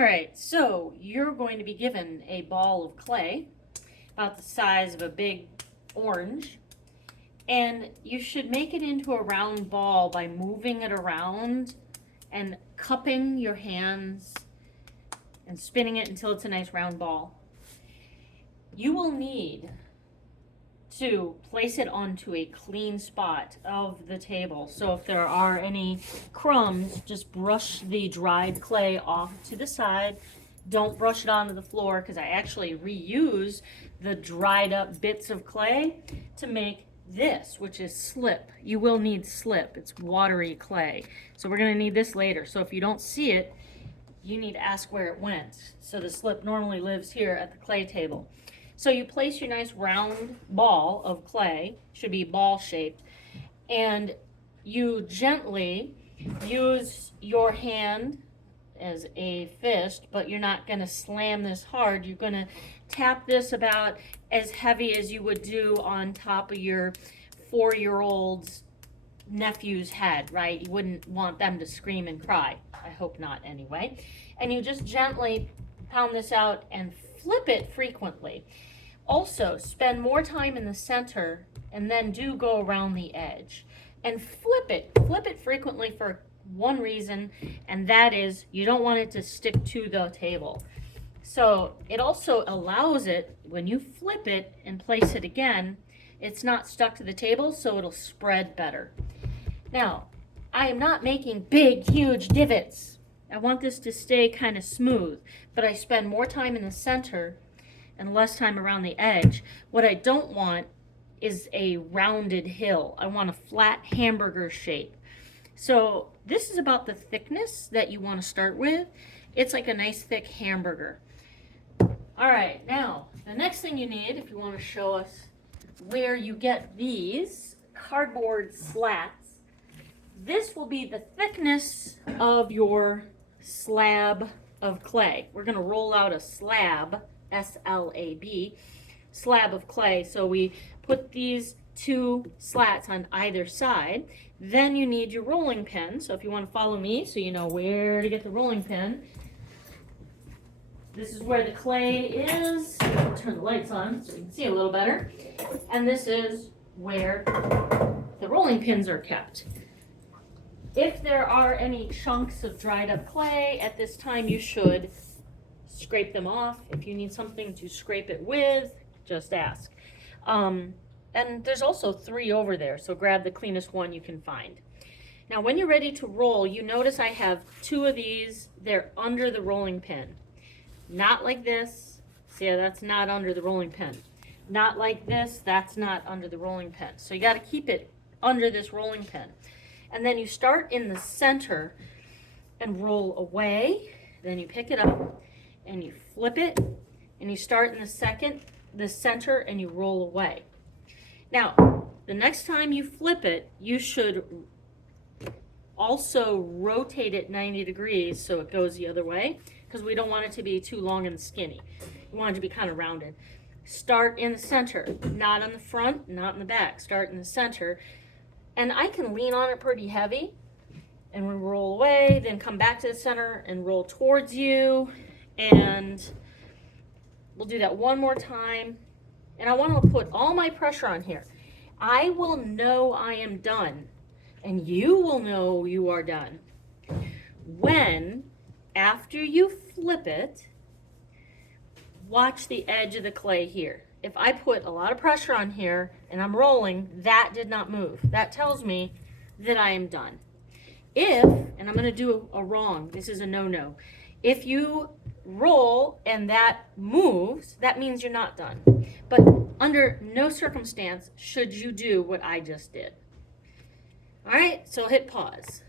All right, so you're going to be given a ball of clay about the size of a big orange, and you should make it into a round ball by moving it around and cupping your hands and spinning it until it's a nice round ball. You will need to place it onto a clean spot of the table. So if there are any crumbs, just brush the dried clay off to the side. Don't brush it onto the floor, because I actually reuse the dried up bits of clay to make this, which is slip. You will need slip. It's watery clay. So we're going to need this later. So if you don't see it, you need to ask where it went. So the slip normally lives here at the clay table. So you place your nice round ball of clay, should be ball shaped, and you gently use your hand as a fist, but you're not going to slam this hard. You're going to tap this about as heavy as you would do on top of your 4-year-old's nephew's head, right? You wouldn't want them to scream and cry. I hope not anyway. And you just gently pound this out and flip it frequently. Also, spend more time in the center and then do go around the edge. And flip it frequently for one reason, and that is you don't want it to stick to the table. So it also allows it, when you flip it and place it again, it's not stuck to the table, so it'll spread better. Now, I am not making big, huge divots. I want this to stay kind of smooth, but I spend more time in the center and less time around the edge. What I don't want is a rounded hill. I want a flat hamburger shape. So this is about the thickness that you want to start with. It's like a nice thick hamburger. All right, now the next thing you need, if you want to show us where you get these cardboard slats, this will be the thickness of your slab of clay. We're going to roll out a slab, S-L-A-B, slab of clay. So we put these 2 slats on either side. Then you need your rolling pin. So if you want to follow me so you know where to get the rolling pin, this is where the clay is. I'll turn the lights on so you can see a little better. And this is where the rolling pins are kept. If there are any chunks of dried up clay at this time, you should scrape them off. If you need something to scrape it with, just ask. And there's also 3 over there, so grab the cleanest one you can find. Now when you're ready to roll, you notice I have 2 of these. They're under the rolling pin. Not like this. See, that's not under the rolling pin. Not like this. That's not under the rolling pin. So you got to keep it under this rolling pin. And then you start in the center and roll away. Then you pick it up and you flip it, and you start in the center, and you roll away. Now, the next time you flip it, you should also rotate it 90 degrees so it goes the other way, because we don't want it to be too long and skinny. We want it to be kind of rounded. Start in the center, not on the front, not in the back. Start in the center, and I can lean on it pretty heavy, and we roll away, then come back to the center and roll towards you. And we'll do that one more time. And I want to put all my pressure on here. I will know I am done, and you will know you are done when, after you flip it, watch the edge of the clay here. If I put a lot of pressure on here and I'm rolling, that did not move. That tells me that I am done. If, and I'm going to do a wrong, this is a no-no. If you roll and that moves, that means you're not done. But under no circumstance should you do what I just did. All right, so hit pause.